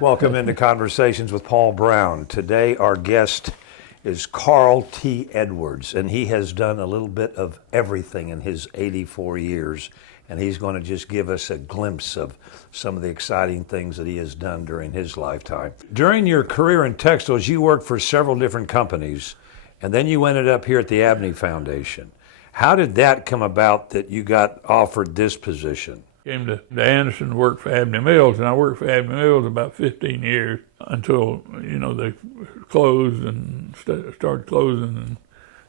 Welcome into Conversations with Paul Brown. Today our guest is Carl T. Edwards, and he has done a little bit of everything in his 84 years, and he's going to just give us a glimpse of some of the exciting things that he has done during his lifetime. During your career in textiles, you worked for several different companies, and then you ended up here at the Abney Foundation. How did that come about that you got offered this position? Came to Anderson to work for Abney Mills, and I worked for Abney Mills about 15 years until, they closed and started closing. And,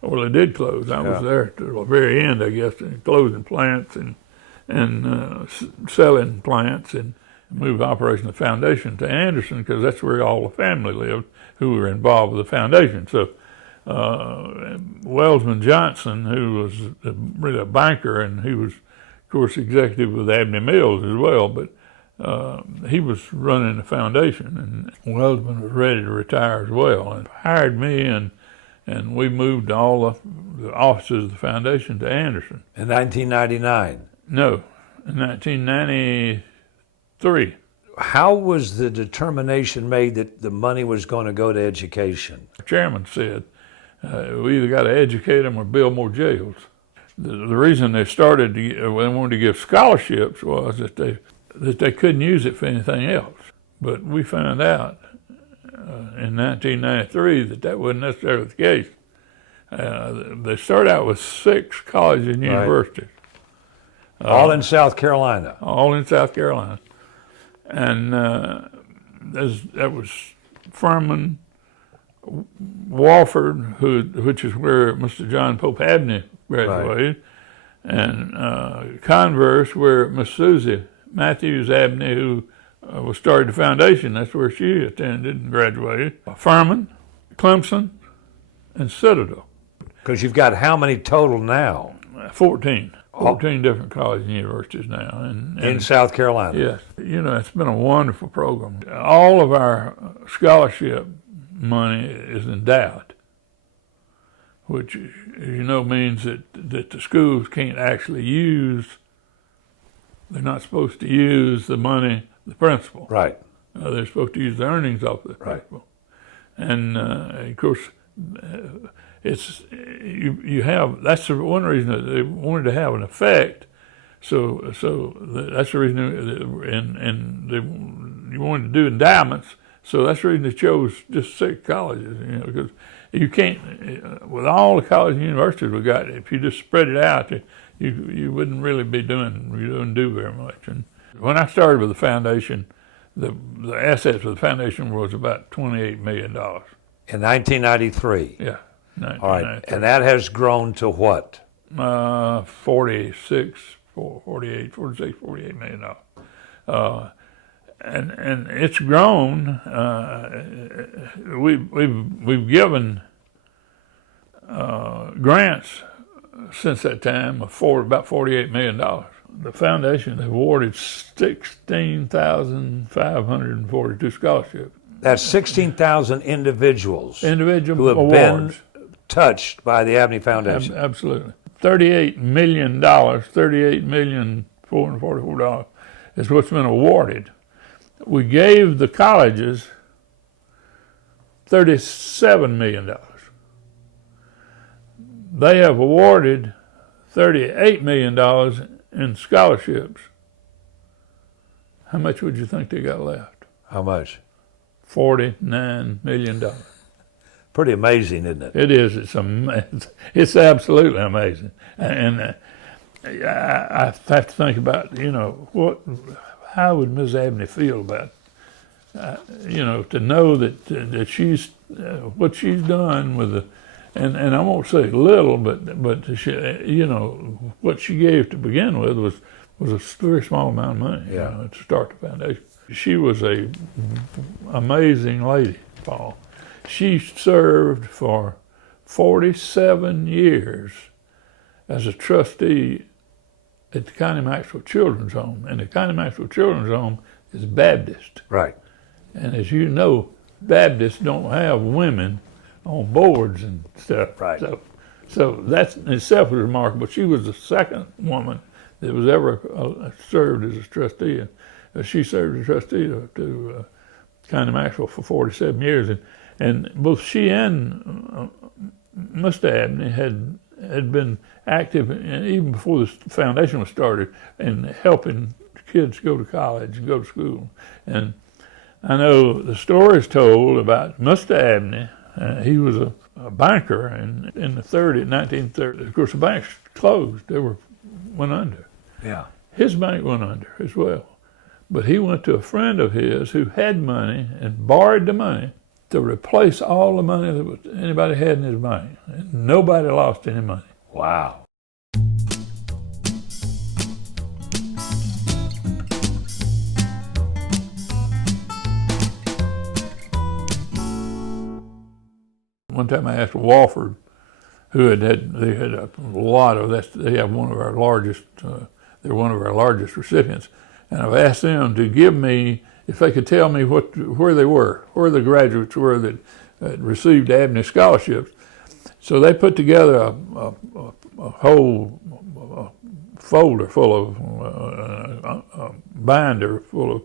well, they did close. I was there to the very end, I guess, closing plants and selling plants and moved operation of the foundation to Anderson because that's where all the family lived who were involved with the foundation. So Wellsman Johnson, who was really a banker, and he was, of course, executive with Abney Mills as well, but he was running the foundation, and Wellsman was ready to retire as well, and hired me, and we moved all the offices of the foundation to Anderson. In 1999? No, in 1993. How was the determination made that the money was going to go to education? The chairman said, we either got to educate them or build more jails. The reason they wanted to give scholarships was that they couldn't use it for anything else. But we found out in 1993 that wasn't necessarily the case. They started out with 6 colleges and universities. All in South Carolina? All in South Carolina. And that was Furman, Wofford, which is where Mr. John Pope Abney graduated, and Converse, where Miss Susie Matthews Abney, who started the foundation, that's where she attended and graduated. Furman, Clemson, and Citadel. Because you've got how many total now? 14 different colleges and universities now. And in South Carolina? Yes. It's been a wonderful program. All of our scholarship money is endowed, which means that the schools can't actually they're not supposed to use the money, the principal. Right. They're supposed to use the earnings off the principal. And of course, that's the one reason that they wanted to have an effect. So that's the reason, you wanted to do endowments. So that's the reason they chose just 6 colleges, because you can't, with all the colleges and universities we got, if you just spread it out, you wouldn't really you wouldn't do very much. And when I started with the foundation, the assets of the foundation was about $28 million. In 1993? Yeah. All right, and that has grown to what? 48 million dollars. And it's grown. We've given grants since that time of about $48 million. The foundation awarded 16,542 scholarships. That's 16,000 individuals. Individual who have awards. been touched by the Abney Foundation. Absolutely. $38 million, $38,444 is what's been awarded. We gave the colleges $37 million. They have awarded $38 million in scholarships. How much would you think they got left? How much? $49 million. Pretty amazing, isn't it? It is. It's absolutely amazing. And I have to think about, how would Ms. Abney feel about, to know that she's, what she's done with and I won't say little, but she, what she gave to begin with was a very small amount of money, to start the foundation. She was a amazing lady, Paul. She served for 47 years as a trustee at the County Maxwell Children's Home, and the County Maxwell Children's Home is Baptist. Right. And as you know, Baptists don't have women on boards and stuff. Right. So that in itself was remarkable. She was the second woman that was ever served as a trustee. And she served as a trustee to County Maxwell for 47 years, and both she and Mr. Abney had been active even before the foundation was started in helping kids go to college and go to school. And I know the story is told about Mr. Abney. He was a banker in the 1930s. Of course, the banks closed. Went under. Yeah. His bank went under as well. But he went to a friend of his who had money and borrowed the money to replace all the money that anybody had in his bank. And nobody lost any money. Wow. One time I asked Walford, who they had a lot of that. They have one of our largest. They're one of our largest recipients, and I've asked them to give me, if they could tell me where they were, where the graduates were that received Abney scholarships. So they put together a whole folder full of a binder full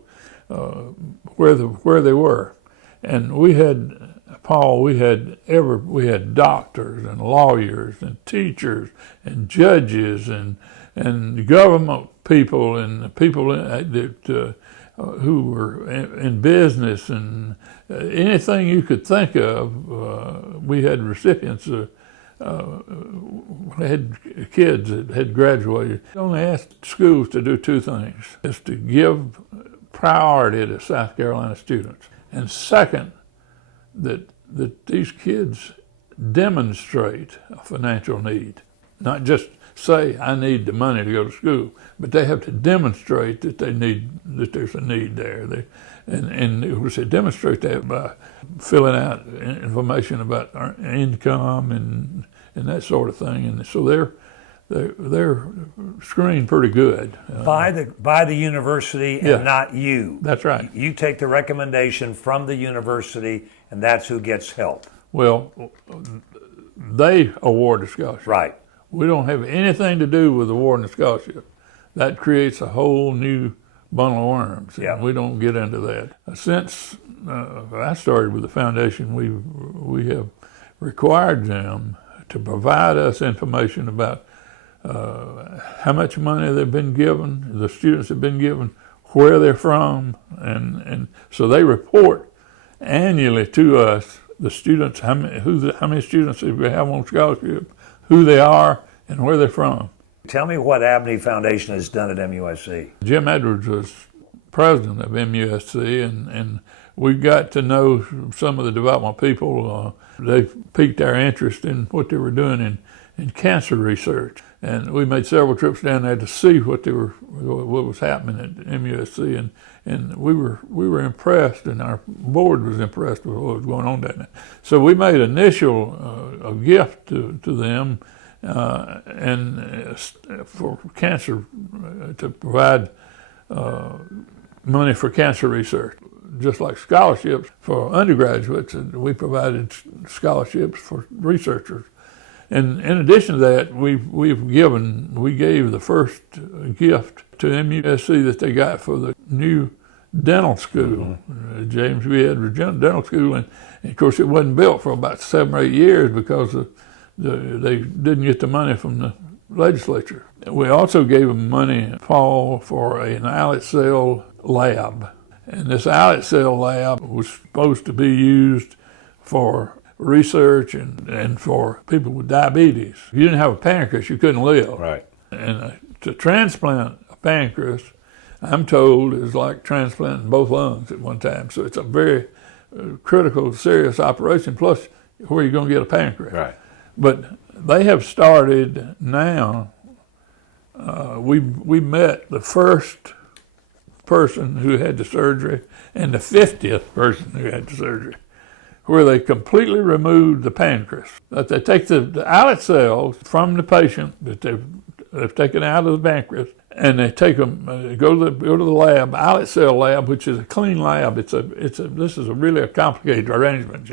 of where they were, and we had. Paul, we had doctors and lawyers and teachers and judges and government people and people that who were in business and anything you could think of. We had recipients. Had kids that had graduated. We only asked schools to do two things: is to give priority to South Carolina students, and second, that these kids demonstrate a financial need. Not just say, I need the money to go to school, but they have to demonstrate that there's a need there. And of course, they demonstrate that by filling out information about our income and that sort of thing. And so they're screened pretty good. By the university and yeah, not you. That's right. You take the recommendation from the university, and that's who gets help. Well, they award the scholarship. Right. We don't have anything to do with awarding the scholarship. That creates a whole new bundle of worms. Yeah. We don't get into that. Since I started with the foundation, we have required them to provide us information about how much money they've been given, the students have been given, where they're from, and so they report annually to us the students, how many students we have on scholarship, who they are, and where they're from. Tell me what Abney Foundation has done at MUSC. Jim Edwards was president of MUSC, and we got to know some of the development people. They piqued our interest in what they were doing in cancer research. And we made several trips down there to see what was happening at MUSC, and we were impressed, and our board was impressed with what was going on down there. So we made initial a gift to them, and for cancer to provide money for cancer research, just like scholarships for undergraduates. We provided scholarships for researchers. And in addition to that, we gave the first gift to MUSC that they got for the new dental school, James B. Edwards Dental School, and of course it wasn't built for about 7 or 8 years because they didn't get the money from the legislature. We also gave them money, Paul, for an islet cell lab, and this islet cell lab was supposed to be used for research and for people with diabetes. If you didn't have a pancreas, you couldn't live. Right. And to transplant a pancreas, I'm told, is like transplanting both lungs at one time. So it's a very critical, serious operation, plus where you're going to get a pancreas. Right. But they have started now. We met the first person who had the surgery and the 50th person who had the surgery, where they completely removed the pancreas. That they take the islet cells from the patient that they've taken out of the pancreas, and they take them, go to the lab, islet cell lab, which is a clean lab. This is really a complicated arrangement,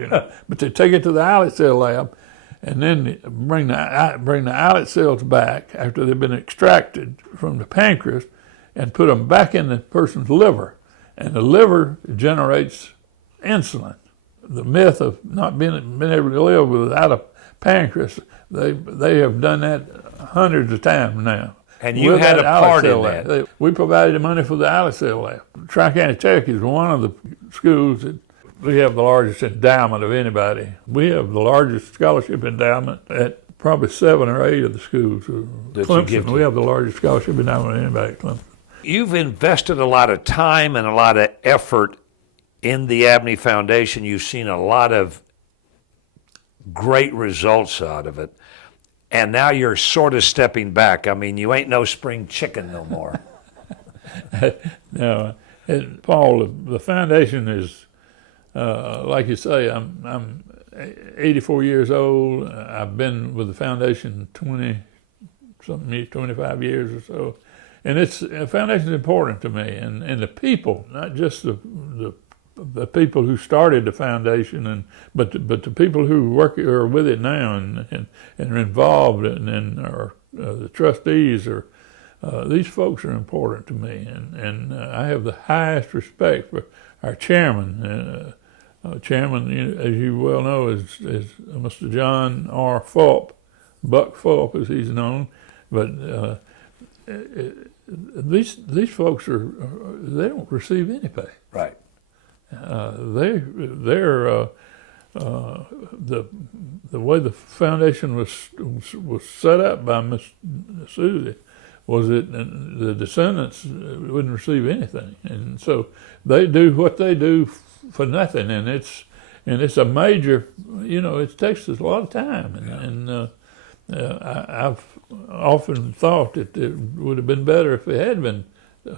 But they take it to the islet cell lab, and then bring the islet cells back after they've been extracted from the pancreas, and put them back in the person's liver, and the liver generates insulin. The myth of not being able to live without a pancreas, they have done that hundreds of times now. And you had a part in that. We provided the money for the islet cell lab. Tri-County Tech is one of the schools that we have the largest endowment of anybody. We have the largest scholarship endowment at probably 7 or 8 of the schools. Clemson, we have the largest scholarship endowment of anybody at Clemson. You've invested a lot of time and a lot of effort in the Abney Foundation. You've seen a lot of great results out of it. And now you're sort of stepping back. I mean, you ain't no spring chicken no more. No, Paul, the foundation is, like you say, I'm 84 years old. I've been with the foundation 25 years or so. And the foundation is important to me. And the people, not just the people who started the foundation, but the people who are with it now and are involved and are the trustees these folks are important to me, and I have the highest respect for our chairman. Chairman, as you well know, is Mr. John R. Fulp, Buck Fulp as he's known, but these folks they don't receive any pay. Right. They're the way the foundation was set up by Miss Susie was that the descendants wouldn't receive anything, and so they do what they do for nothing, and it's a major, it takes us a lot of time, and I've often thought that it would have been better if there had been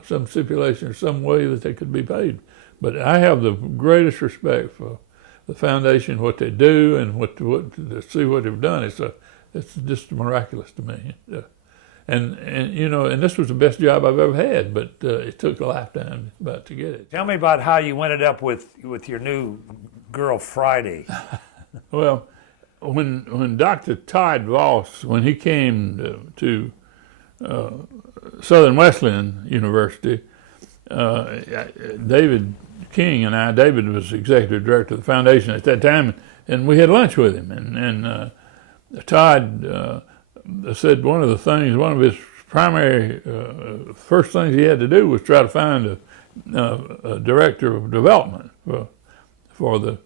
some stipulation or some way that they could be paid. But I have the greatest respect for the foundation, what they do, and what to see what they've done. It's just miraculous to me. And this was the best job I've ever had, but it took a lifetime about to get it. Tell me about how you ended up with your new girl Friday. Well, when Dr. Todd Voss, when he came to Southern Wesleyan University, David King and I, David was executive director of the foundation at that time, and we had lunch with him. And Todd said one of his primary first things he had to do was try to find a director of development for the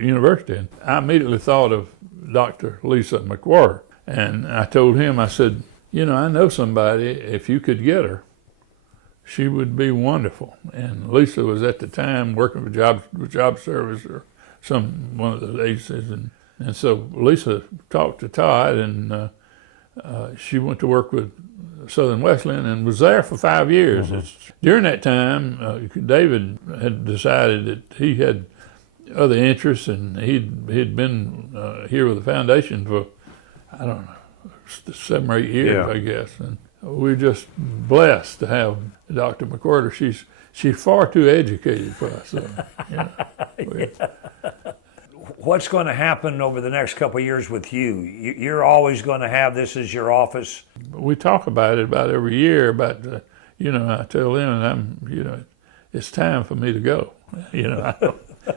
university. And I immediately thought of Dr. Lisa McWhorter, and I told him, I said, I know somebody, if you could get her, she would be wonderful. And Lisa was at the time working for job service or one of those agencies, and so Lisa talked to Todd, and she went to work with Southern Wesleyan and was there for 5 years. Mm-hmm. During that time, David had decided that he had other interests, and he'd been here with the foundation for, I don't know, 7 or 8 years, I guess. And we're just blessed to have Dr. McWhorter. She's far too educated for us. So, What's going to happen over the next couple of years with you? You're always going to have this as your office. We talk about it about every year. I tell them, it's time for me to go.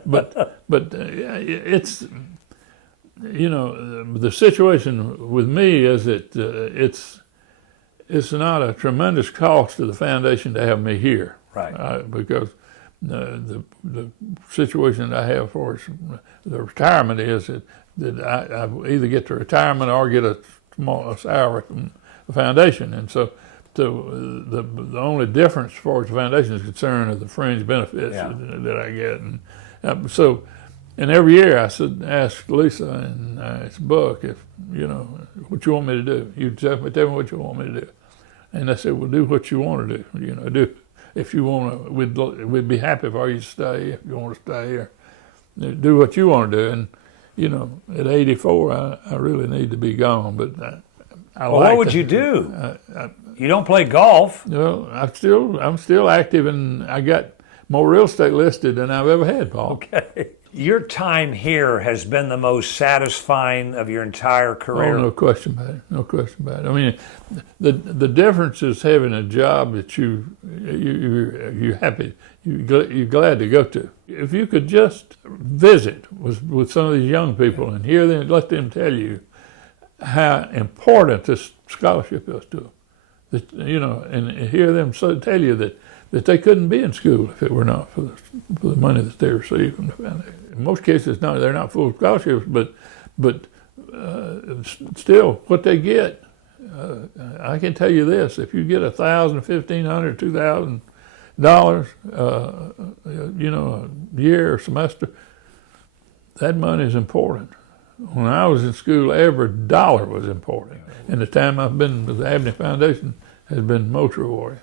But it's. The situation with me is that it's not a tremendous cost to the foundation to have me here, right? Because the situation that I have for the retirement is that I either get to retirement or get a small salary from the foundation, and so the only difference as far as the foundation is concerned are the fringe benefits that I get, and and every year I ask Lisa and it's Buck, if what you want me to do. You tell me what you want me to do, and I said, well, do what you want to do. Do if you want to. We'd be happy for you to stay if you want to stay, or do what you want to do. And at 84, I really need to be gone. But what would you do? You don't play golf. Well, I'm still active, and I got more real estate listed than I've ever had, Paul. Okay. Your time here has been the most satisfying of your entire career. Oh, no question about it. No question about it. I mean, the difference is having a job that you're happy, you're glad to go to. If you could just visit with some of these young people and hear them, let them tell you how important this scholarship is to them. That, you know, and hear them tell you that they couldn't be in school if it were not for the money that they receive from the foundation. In most cases, no, they're not full scholarships, but still, what they get, I can tell you this: if you get $1,000, $1,500, $2,000, you know, a year or semester, that money is important. When I was in school, every dollar was important, and the time I've been with the Abney Foundation has been most rewarding.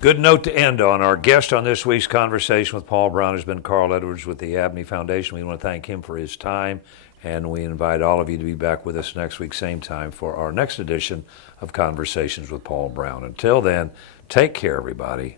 Good note to end on. Our guest on this week's conversation with Paul Brown has been Carl Edwards with the Abney Foundation. We want to thank him for his time, and we invite all of you to be back with us next week, same time, for our next edition of Conversations with Paul Brown. Until then, take care, everybody.